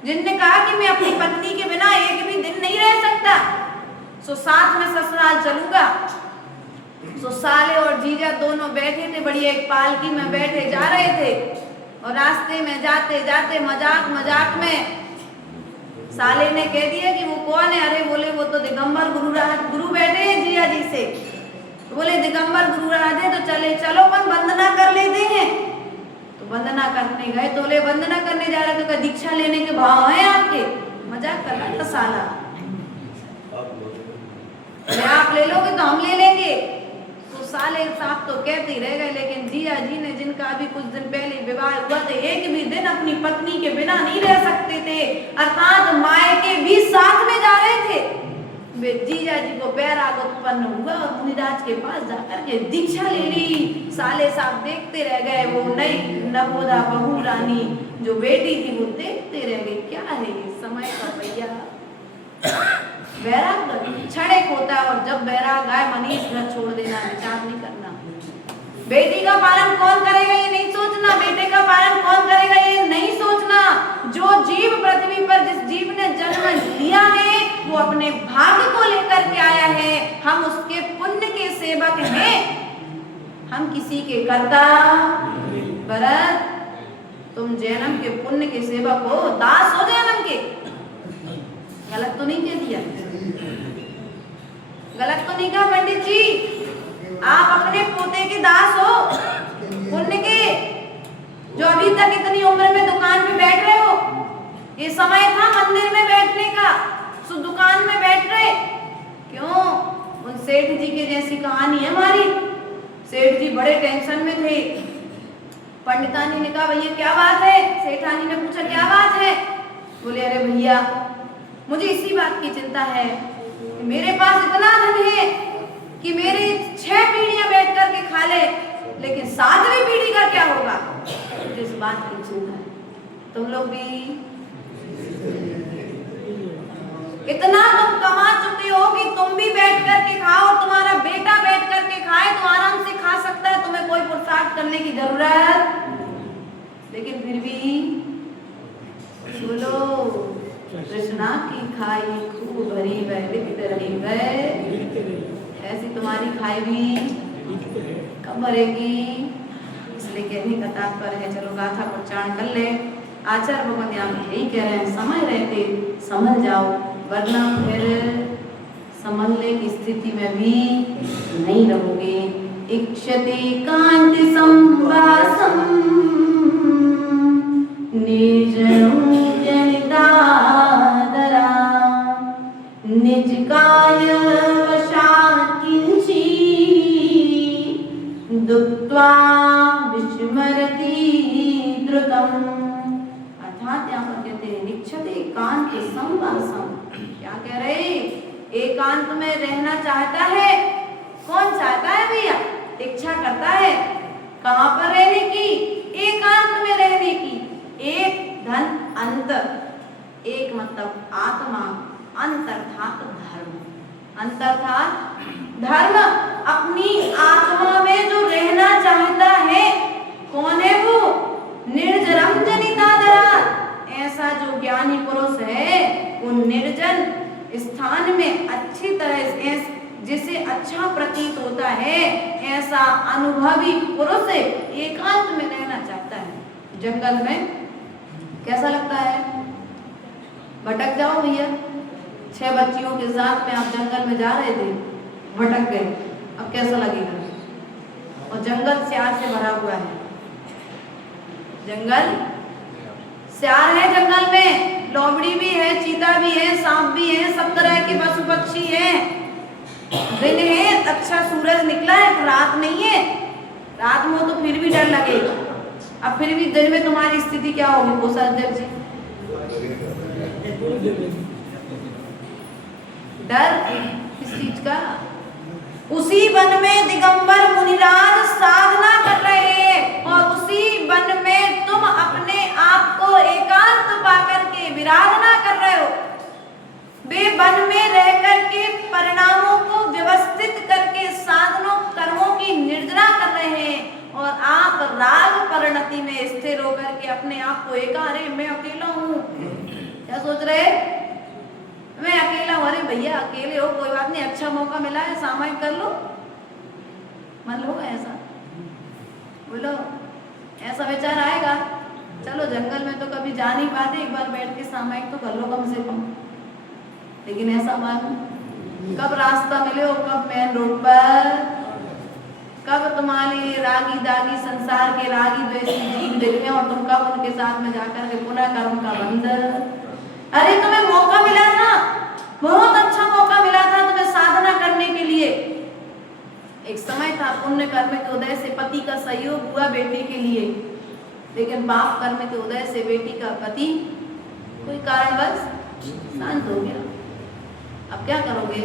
जिनने कहा कि मैं अपनी पत्नी के बिना एक भी दिन नहीं रह सकता, सो साथ में ससुराल चलूंगा। सो साले और जीजा दोनों बैठे थे, बढ़िया एक पालकी में बैठे जा रहे थे, और रास्ते में जाते जाते मजाक में साले ने कह दिया कि वो कौन है? अरे बोले वो तो दिगंबर गुरु बैठे हैं जिया जी से। तो बोले दिगंबर गुरु राज है तो चलो अपन वंदना कर लेते हैं। तो वंदना करने गए, तो बोले वंदना करने जा रहे तो दीक्षा लेने के भाव है आपके? मजाक कर रहा था साला, आप ले लोगे तो हम ले लेंगे। तो साले साहब तो कहते ही रह गए, लेकिन जिया जी ने, जिनका अभी कुछ दिन पहले विवाह हुआ था, एक भी दिन अपनी पत्नी के बिना नहीं रह सकते थे, अर्थात मायके भी साथ में जा रहे थे। वे जीजा जी को बैराग उत्पन्न हुआ और मुनिराज के पास जाकर के दीक्षा ले ली। साले साहब देखते रह गए, वो नई नवोदा बहू रानी जो बेटी थी वो देखते रह गई, क्या है ये समय का भैया। बैराग क्षणिक होता है और जब बैराग आए मनीष घर छोड़ देना, विचार नहीं करना। बेटी का पालन कौन करेगा ये नहीं सोचना, बेटे का पालन कौन करेगा ये नहीं सोचना। जो जीव पृथ्वी पर जिस जीव ने जन्म लिया है वो अपने भाग्य को लेकर के आया है, हम उसके पुण्य के सेवक हैं, हम किसी के कर्ता। भरत तुम जन्म के पुण्य के सेवक हो, दास हो जन्म के। गलत तो नहीं कह दिया, गलत तो नहीं कहा पंडित जी। आप अपने पोते के दास हो पुण्य के, जो अभी तक इतनी उम्र में दुकान पे बैठ रहे हो। ये समय था मंदिर में बैठने का, सो दुकान में बैठ रहे क्यों? उन सेठ जी के जैसी कहानी है हमारी। सेठ जी बड़े टेंशन में थे। पंडितानी ने कहा भैया क्या बात है? सेठानी ने पूछा क्या बात है? बोले अरे भैया मुझे इसी बात की चिंता है, मेरे पास इतना धन है कि मेरी 6 पीढ़ियां बैठ कर के खा ले, लेकिन 7वीं पीढ़ी का क्या होगा? मुझे इस बात की चिंता है। तुम लोग भी इतना तुम कमा चुके हो कि तुम भी बैठ कर के खाओ, तुम्हारा बेटा बैठ कर के खाए तो आराम से खा सकता है, तुम्हें कोई पुरुषार्थ करने की जरूरत। लेकिन फिर भी बोलो कृष्णा की खाई खूब भरी वह लिखते रही वह, ऐसी तुम्हारी खाई भी कब भरेगी? इसलिए कहने का तात्पर्य है, चलो गाथा को उच्चारण कर ले। आचार्य भगवत यहाँ यही कह रहे हैं, समय रहते समझ जाओ, वरना फिर समझने की स्थिति में भी नहीं रहोगे। इक्षते कांति संवासम निर्जनम जनितादरा निज काय वशात् किंचि दुक्त्वा विस्मरति द्रुतम। अर्थात यहाँ पर कहते हैं निक्षते एकांत संवासम। क्या कह रहे? एकांत में रहना चाहता है। कौन चाहता है भैया? इच्छा करता है कहाँ पर रहने की? एकांत में रहने की। एक धन अंतर, एक मतलब आत्मा, अंतर्थात धर्म। अंतर्थात धर्म अपनी आत्मा में जो रहना चाहता है, कौन है वो? निर्जरम जनितादरा। ऐसा जो ज्ञानी पुरुष है वो निर्जन स्थान में अच्छी तरह जिसे अच्छा प्रतीत होता है ऐसा अनुभवी पुरुष एकांत में रहना चाहता है। जंगल में कैसा लगता है? भटक जाओ भैया, 6 बच्चियों के साथ में आप जंगल में जा रहे थे, भटक गए, अब कैसा लगेगा? और जंगल स्यार से भरा हुआ है। जंगल स्यार है, जंगल में लोमड़ी भी है, चीता भी है, सांप भी है, सब तरह के पशु पक्षी हैं। दिन है, अच्छा सूरज निकला है, रात नहीं है। रात में तो फिर भी डर लगेगा। अब फिर भी दिन में तुम्हारी स्थिति क्या होगी कोषाध्यक्ष जी? डर किस चीज का? उसी वन में दिगंबर मुनिराज साधना कर रहे हैं और उसी वन में तुम अपने आप को एकांत पाकर के विराधना कर रहे हो। वे वन में रह करके परिणामों को व्यवस्थित करके साधनों कर्मों की निर्जना कर रहे हैं और आप राग परिणति में स्थिर होकर के अपने आप को अरे मैं अकेला हूँ। क्या सोच रहे? मैं अकेला हूँ। अरे भैया अकेले हो कोई बात नहीं, अच्छा मौका मिला है सामायिक कर लो। मन लो ऐसा, बोलो ऐसा विचार आएगा। चलो जंगल में तो कभी जा नहीं पाते, एक बार बैठ के सामायिक तो कर लो कम से कम। लेकिन ऐसा मालूम कब रास्ता मिले हो, कब मेन रोड पर, कब तुम्हारे रागी दागी संसार के रागी द्वेषी जीव दिल और तुम कब उनके साथ में जाकर के पुनः कर्म का बंध। अरे तुम्हें मौका मिला था, बहुत अच्छा मौका मिला था तुम्हें साधना करने के लिए। एक समय था पुण्य कर्म के उदय से पति का सहयोग हुआ बेटे के लिए, लेकिन पाप कर्म के उदय से बेटी का पति कोई कारणवश शांत हो गया। अब क्या करोगे?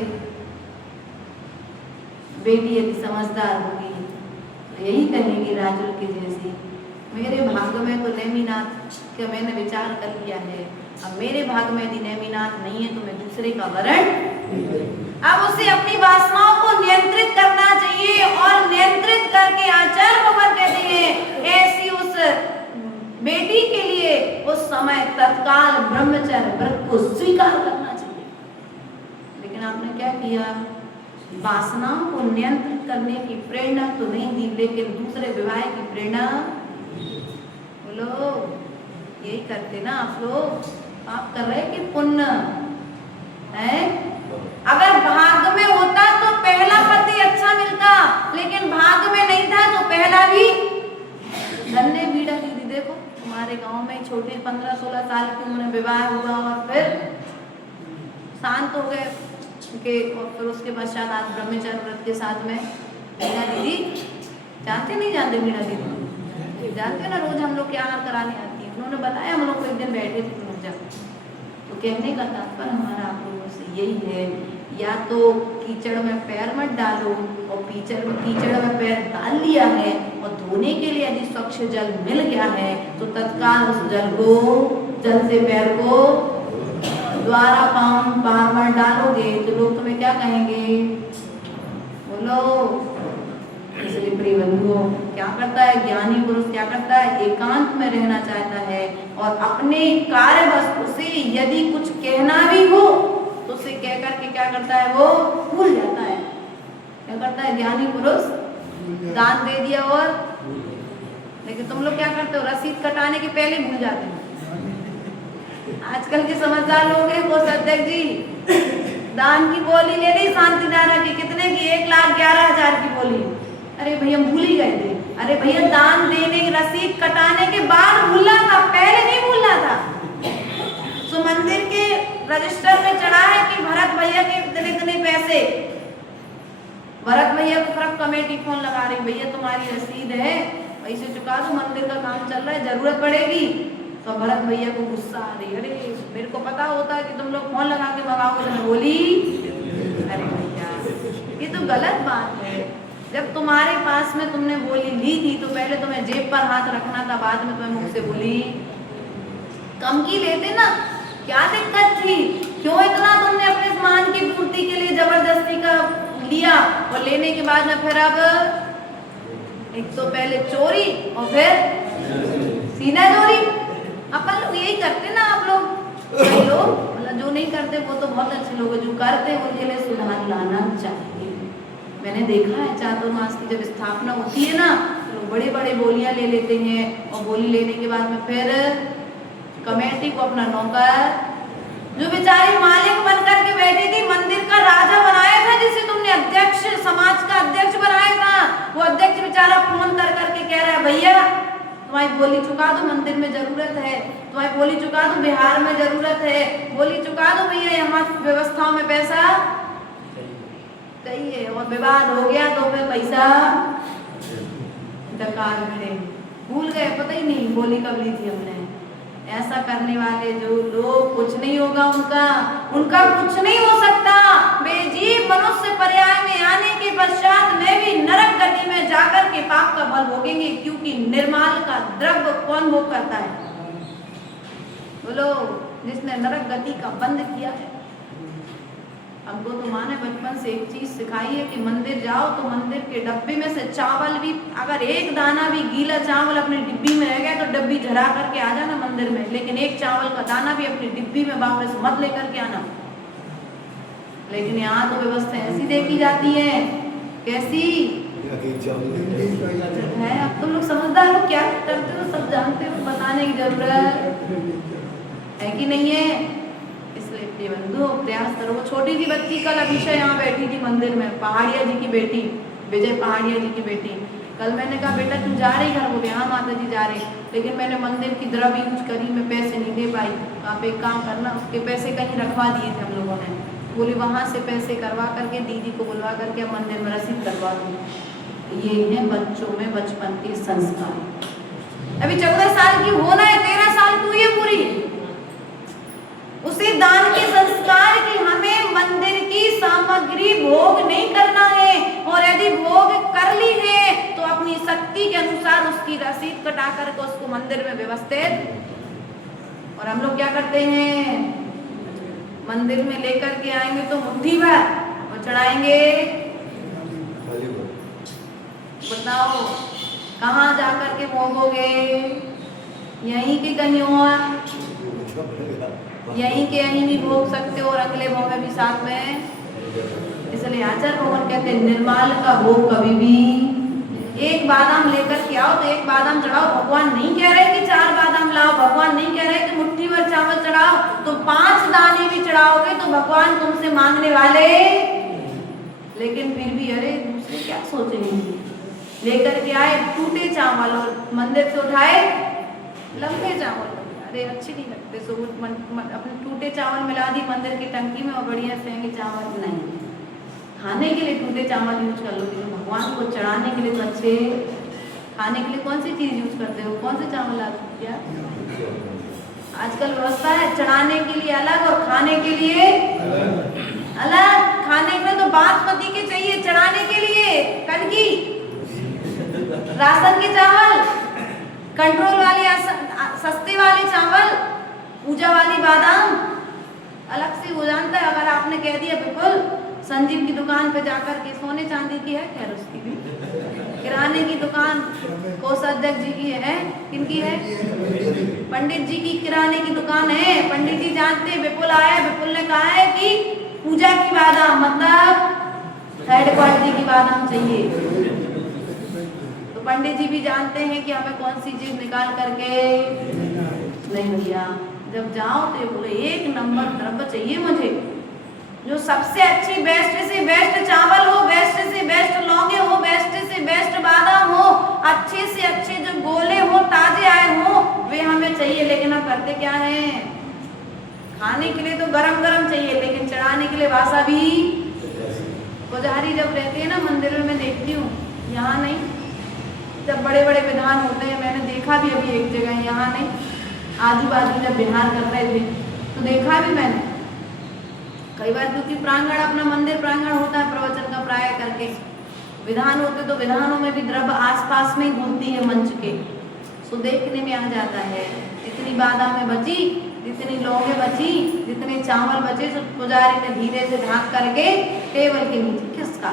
बेटी यदि समझदार होगी तो यही कहेगी राजुल के जैसी, मेरे भाग्य में तो नेमिनाथ का मैंने विचार कर लिया है, अब मेरे भाग्य में यदि नेमिनाथ नहीं है तो मैं दूसरे का वरण। अब उसे अपनी वासनाओं को नियंत्रित करना चाहिए और नियंत्रित करके आचार्य भगवान कहते हैं ऐसी उस बेटी के लिए उस समय तत्काल ब्रह्मचर्य व्रत को स्वीकार करना चाहिए। लेकिन आपने क्या किया? वासनाओं को नियंत्रित करने की प्रेरणा तो नहीं दी, लेकिन दूसरे विवाह की प्रेरणा। बोलो, यही करते ना आप लोग? आप कर रहे कि पुण्य है? अगर भाग्य में होता तो पहला पति अच्छा मिलता, लेकिन भाग्य में नहीं था तो पहला भी धन्य। बीड़ा दीदी देखो, तुम्हारे गांव में छोटे 15-16 साल की उम्र में विवाह हुआ और फिर शांत हो गए के, और फिर उसके पश्चात आज ब्रह्मचर्य व्रत के साथ में बीड़ा दीदी जानते नहीं जानते? बीड़ा दीदी जानते ना, रोज हम लोग क्या कराने आती है। उन्होंने बताया, हम लोग को एक दिन बैठे थे जब, तो कहने का तात्पर्य हमारा आप लोगों से यही है, या तो कीचड़ में पैर मत डालो, और कीचड़ में पैर डाल लिया है और धोने के लिए यदि स्वच्छ जल मिल गया है तो तत्काल उस जल से पैर को द्वारा पार मत डालोगे तो लोग तुम्हें क्या कहेंगे? बोलो। इसलिए प्रिय बंधुओं, क्या करता है ज्ञानी पुरुष? क्या करता है? एकांत में रहना चाहता है और अपने कार्य वस्तु से यदि कुछ कहना भी हो तो उसे कह करके क्या करता है? वो भूल जाता है। क्या करता है ज्ञानी पुरुष? दान दे दिया और, लेकिन तुम लोग क्या करते हो? रसीद कटाने के पहले भूल जाते हो। आजकल के समझदार लोग हैं, कोष अध्यक्ष जी दान की बोली ले ली शांति नारा की, कितने की? 1,11,000 की बोली। अरे भैया भूल ही गए थे। अरे भैया दान देने की रसीद कटाने के बाद भूलना था, पहले नहीं भूलना था। तो मंदिर के रजिस्टर में चढ़ा है कि भरत भैया के इतने पैसे। भरत भैया को फिर कमेटी फोन लगा रही, भैया तुम्हारी रसीद है, पैसे चुका दो, मंदिर का काम चल रहा है, जरूरत पड़ेगी। तो भरत भैया को गुस्सा आ रही, अरे मेरे को पता होता है कि तुम लोग फोन लगा के मंगाओगे। तो बोली, अरे भैया ये तो गलत बात है। जब तुम्हारे पास में तुमने बोली ली थी तो पहले तुम्हें जेब पर हाथ रखना था, बाद में तुम्हें मुख से बोली कम की लेते ना, क्या दिक्कत थी? क्यों इतना तुमने अपने मान की पूर्ति के लिए जबरदस्ती का लिया? और लेने के बाद में फिर अब एक तो पहले चोरी और फिर सीना चोरी। अपन लोग यही करते ना, आप लोग कई लोग, मतलब जो नहीं करते वो तो बहुत अच्छे लोग, जो करते हैं उनके लिए सुधार लाना चाहिए। मैंने देखा है चातुर्मास की जब स्थापना होती है ना, तो लोग बड़े बड़े बोलियां ले लेते हैं, और बोली लेने के बाद में फिर कमेटी को अपना नौकर, जो बेचारी मालिक बनकर के बैठी थी, मंदिर का राजा बनाया था, जिसे तुमने अध्यक्ष, समाज का अध्यक्ष बनाया था, वो अध्यक्ष बेचारा फोन कर करके कह रहा है, भैया तुम्हारी बोली चुका दो, मंदिर में जरूरत है, तुम्हारी बोली चुका दो, बिहार में जरूरत है, बोली चुका दो भैया, यहाँ व्यवस्थाओं में पैसा चाहिए। और विवाद हो गया तो फिर पैसा डकार गए, भूल गए, पता ही नहीं बोली कब ली थी हमने। ऐसा करने वाले जो लोग, कुछ नहीं होगा उनका कुछ नहीं हो सकता। बेजीव मनुष्य पर्याय में आने के पश्चात में भी नरक गति में जाकर के पाप का फल भोगेंगे, क्योंकि निर्माल का द्रव्य कौन भोग करता है? बोलो, जिसने नरक गति का बंद किया है। हमको तो माँ ने बचपन से एक चीज सिखाई है कि मंदिर जाओ तो मंदिर के डब्बे में से चावल भी, अगर एक दाना भी गीला चावल अपनी डिब्बी में रह गया तो डब्बी झरा करके आ जाना मंदिर में, लेकिन एक चावल का दाना भी अपनी डिब्बी में वापस मत लेकर के आना। लेकिन यहाँ तो व्यवस्था ऐसी देखी जाती है, कैसी है? अब तुम लोग समझदार हो, क्या करते हो सब जानते हो, बताने की जरूरत है कि नहीं है? इसलिए प्रिय बंधु प्रयास करो। छोटी सी बच्ची कल अभिषय यहाँ बैठी थी मंदिर में, पहाड़िया जी की बेटी, विजय पहाड़िया जी की बेटी। कल मैंने कहा बेटा तू जा रही घर? बोले हाँ माता जी जा रही, लेकिन मैंने मंदिर की द्रव्य यूज करी, मैं पैसे नहीं दे पाई। आप एक काम करना, उसके पैसे कहीं रखवा दिए थे हम लोगों ने, बोली वहाँ से पैसे करवा करके दीदी को बुलवा करके मंदिर में रसीद करवा दूँ। ये है बच्चों में बचपन के संस्कार। अभी 14 साल की होना है, 13 साल की हुई है पूरी, उसे दान के संस्कार की हमें मंदिर सामग्री भोग नहीं करना है, और यदि भोग कर ली है तो अपनी शक्ति के अनुसार उसकी रसीद कटा करके उसको मंदिर में व्यवस्थित। और हम लोग क्या करते हैं, मंदिर में लेकर के आएंगे तो मुट्ठी भर और चढ़ाएंगे। बताओ कहाँ जाकर के भोगोगे, यहीं के कहीं और, यहीं के यहीं भी भोग सकते हो और अगले भोग भी साथ में। इसलिए आचार्य भगवान कहते हैं निर्माल का भोग कभी भी, एक बादाम लेकर के आओ तो एक बादाम चढ़ाओ, भगवान नहीं कह रहे कि 4 बादाम लाओ, भगवान नहीं कह रहे कि मुट्ठी भर चावल चढ़ाओ, तो 5 दाने भी चढ़ाओगे तो भगवान तुमसे मांगने वाले। लेकिन फिर भी अरे दूसरे क्या सोचेंगे, लेकर के आए टूटे चावल और मंदिर से उठाए लंबे चावल, अरे अच्छे नहीं लगते, सो अपने टूटे चावल मिला दी मंदिर की टंकी में और बढ़िया से चावल। नहीं, खाने के लिए टूटे चावल यूज कर लो, लेकिन भगवान को चढ़ाने के लिए तो अच्छे, खाने के लिए कौन सी चीज यूज करते हो, कौन से चावल लाते क्या? आजकल व्यवस्था है चढ़ाने के लिए अलग और खाने के लिए अलग। खाने में तो बासमती के चाहिए, चढ़ाने के लिए कनकी राशन के चावल, कंट्रोल वाले सस्ते वाले चावल, पूजा वाली बादाम अलग से हो जानता है। अगर आपने कह दिया बिल्कुल संजीव की दुकान पे जाकर के, सोने चांदी की है खैर उसकी भी, किराने की दुकान कोषाध्यक्ष जी की है, किनकी है? पंडित जी की किराने की दुकान है। पंडित जी जानते हैं, विपुल आया, विपुल ने कहा है कि पूजा की बादाम मतलब थर्ड क्वालिटी की बादाम चाहिए। तो पंडित जी भी जानते हैं कि हमें कौन सी चीज निकाल करके, नहीं भैया जब जाओ तो बोले 1 नंबर द्रव्य चाहिए मुझे, जो सबसे अच्छी बेस्ट से बेस्ट चावल हो, बेस्ट से बेस्ट लौंगे हो, बेस्ट से बेस्ट बादाम हो, अच्छे से अच्छे जो गोले हो, ताजे आए हो, वे हमें चाहिए। लेकिन हम करते क्या है, खाने के लिए तो गरम गरम चाहिए, लेकिन चढ़ाने के लिए वासा भी। पुजारी जब रहते हैं ना मंदिर में, मैं देखती हूँ, यहाँ नहीं, जब बड़े बड़े विधान होते हैं, मैंने देखा भी अभी एक जगह, यहाँ नहीं, आजू बाजू जब बिहार कर रहे थे तो देखा भी मैंने कई बार, क्योंकि प्रांगण अपना मंदिर प्रांगण होता है, प्रवचन का प्राय करके विधान होते तो विधानों में भी द्रव्य आसपास में ही घूमती है मंच के, सो देखने में आ जाता है। इतनी बादामें बची, जितनी लौंगे बची, जितने चावल बचे, तो पुजारी ने धीरे से ढाक करके टेबल के नीचे खिसका,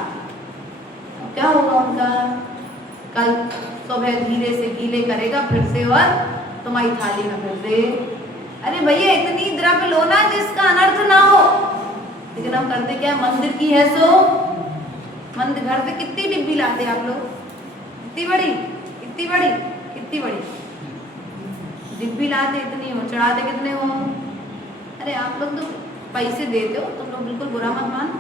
क्या होगा उनका? कल सुबह धीरे से गीले करेगा फिर से और तुम्हारी थाली में फिर से। अरे भैया इतनी द्रव्य लो ना जिसका अनर्थ ना हो। लेकिन हम करते क्या, मंदिर की है सो, मंदिर घर से कितनी डिब्बी लाते आप लोग, इतनी बड़ी इतनी बड़ी इतनी बड़ी डिब्बी लाते, इतनी हो, चढ़ाते कितने हो? अरे आप लोग तो पैसे देते हो, तुम लोग बिल्कुल बुरा मत मान,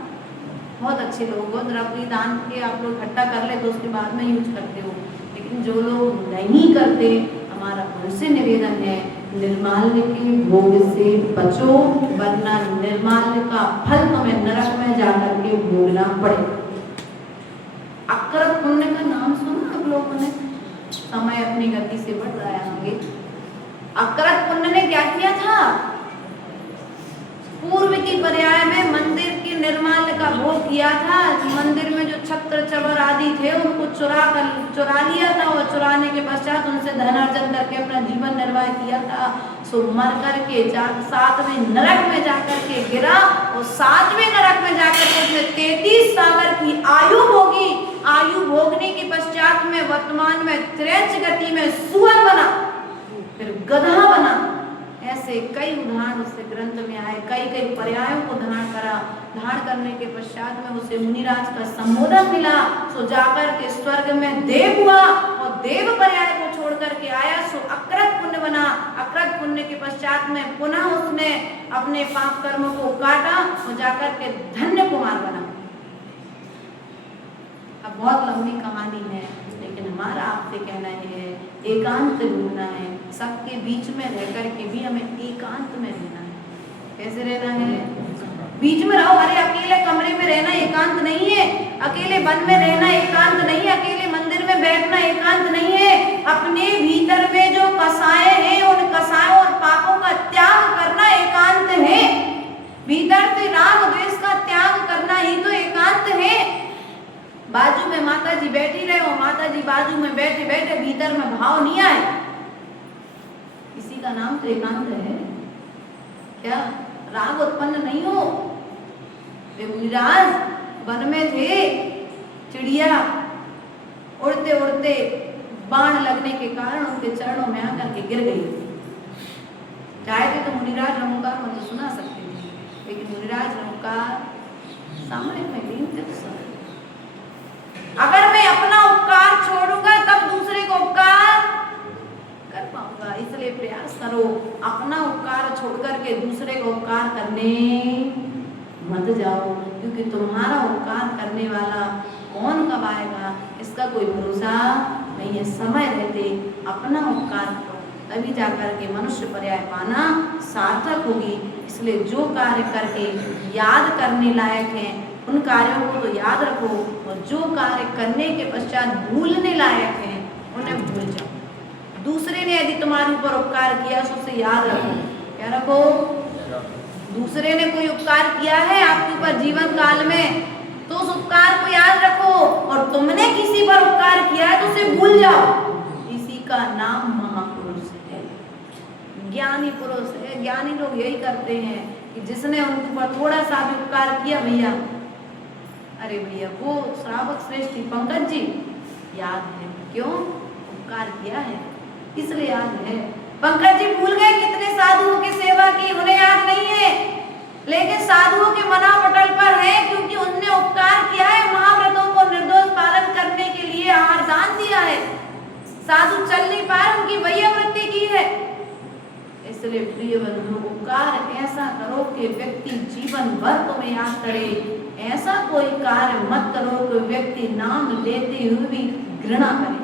बहुत अच्छे लोग हो, द्रव्य दान के आप लोग इकट्ठा कर ले तो उसके बाद में यूज करते हो। लेकिन जो लोग नहीं करते, हमारा उनसे निवेदन है, निर्माल्य के भोग से बचो, वरना निर्माल्य का फल तुम्हें नरक में जाकर के भोगना पड़े। अक्रत पुण्य का नाम सुना आप लोगों ने? समय अपनी गति से बढ़ रहा है आगे। अक्रत पुण्य ने क्या किया था? पूर्व की पर्याय में मंदिर के निर्माल्य का भोग किया था। मंदिर में जो छत्र चवर आदि थे उनको चुरा लिया था, और चुराने के पश्चात उनसे धन अर्जन करके अपना जीवन निर्वाह किया था। सो मर करके 7वें नरक में जाकर के गिरा, और 7वें नरक में जाकर के उसने 33 सागर की आयु भोगी। आयु भोगने के पश्चात में वर्तमान में त्रैच गति में सुअर बना, फिर गधा बना। ऐसे कई उदाहरण उससे ग्रंथ में आए, कई कई पर्यायों को धारण करा। धारण करने के पश्चात में उसे मुनिराज का संबोधन मिला, सो जाकर के स्वर्ग में देव हुआ, और देव पर्याय को छोड़ करके आया, सो अकृत पुण्य बना। अकृत पुण्य के पश्चात में पुनः उसने अपने पाप कर्मों को काटा और जाकर के धन्य कुमार बना। अब बहुत लंबी कहानी है, लेकिन हमारा आपसे कहना है, एकांत ढूंढना है। सबके बीच में रह करके भी हमें एकांत में रहना है। कैसे रहना है? बीच में रहो। अरे अकेले कमरे में रहना एकांत नहीं है, अकेले वन में रहना एकांत नहीं है, अकेले मंदिर में बैठना एकांत नहीं है। अपने भीतर में जो कसाय हैं, उन कसायों और पापों का त्याग करना एकांत है। भीतर से राग द्वेष का त्याग करना बाजू में बैठे बैठे भीतर में भाव नहीं आए, इसी का नाम तो एकांत है। क्या राग उत्पन्न नहीं हो? वे मुनिराज वन में थे, चिड़िया उड़ते उड़ते बाण लगने के कारण उनके चरणों में आकर के गिर गई। चाहते तो मुनिराज रमुकार मुझे सुना सकते थे, लेकिन मुनिराज रमुकार सामने में लीन थे। अगर मैं अपना उपकार छोड़ूंगा तब दूसरे को उपकार कर पाऊंगा, इसलिए प्रयास करो अपना उपकार छोड़ करके दूसरे को उपकार करने मत जाओ, क्योंकि तुम्हारा उपकार करने वाला कौन कब आएगा इसका कोई भरोसा नहीं है। समय रहते अपना उपकार करो, तभी जाकर के मनुष्य पर्याय पाना सार्थक होगी। इसलिए जो कार्य करके याद करने लायक हैं उन कार्यों को तो याद रखो, और जो कार्य करने के पश्चात भूलने लायक हैं उन्हें भूल जाओ। दूसरे ने यदि तुम्हारे ऊपर उपकार किया तो उसे याद रखो। क्या रखो? दूसरे ने कोई उपकार किया है आपके ऊपर जीवन काल में, तो उस उपकार को याद रखो, और तुमने किसी पर उपकार किया है तो उसे भूल जाओ। इसी का नाम महापुरुष है, ज्ञानी पुरुष है। ज्ञानी लोग यही करते हैं कि जिसने उनके ऊपर थोड़ा सा भी उपकार किया, भैया अरे भैया वो श्रावक श्रेष्ठ पंकज जी याद है, क्यों उपकार किया है इसलिए याद है। पंकज जी भूल गए कितने साधुओं की सेवा की, उन्हें याद नहीं है, लेकिन साधुओं के मना पटल पर है, क्योंकि उनने उपकार किया है, महाव्रतों को निर्दोष पालन करने के लिए आहार दान दिया है। साधु चल नहीं पाए, उनकी वैयावृत्ति की है। इसलिए प्रिय बंधु, उपकार ऐसा करो कि व्यक्ति जीवन भर तुम्हें याद करे। ऐसा कोई कार्य मत करो कि व्यक्ति नाम लेते हुए भी घृणा करे।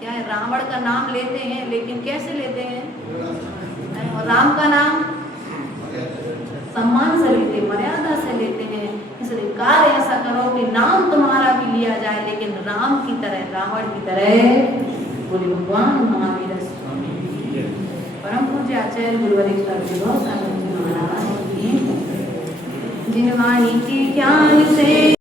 क्या है, रावण का नाम लेते हैं, लेकिन कैसे लेते हैं? और राम का नाम सम्मान से लेते, मर्यादा से लेते हैं। इसलिए कार्य ऐसा करो कि नाम तुम्हारा भी लिया जाए, लेकिन राम की तरह, रावण की तरह। बोले भगवान महावीर स्वामी परम पूज्य आचार्य गुरुवरिष्ठ महाराज की जिनवाणी के ज्ञान से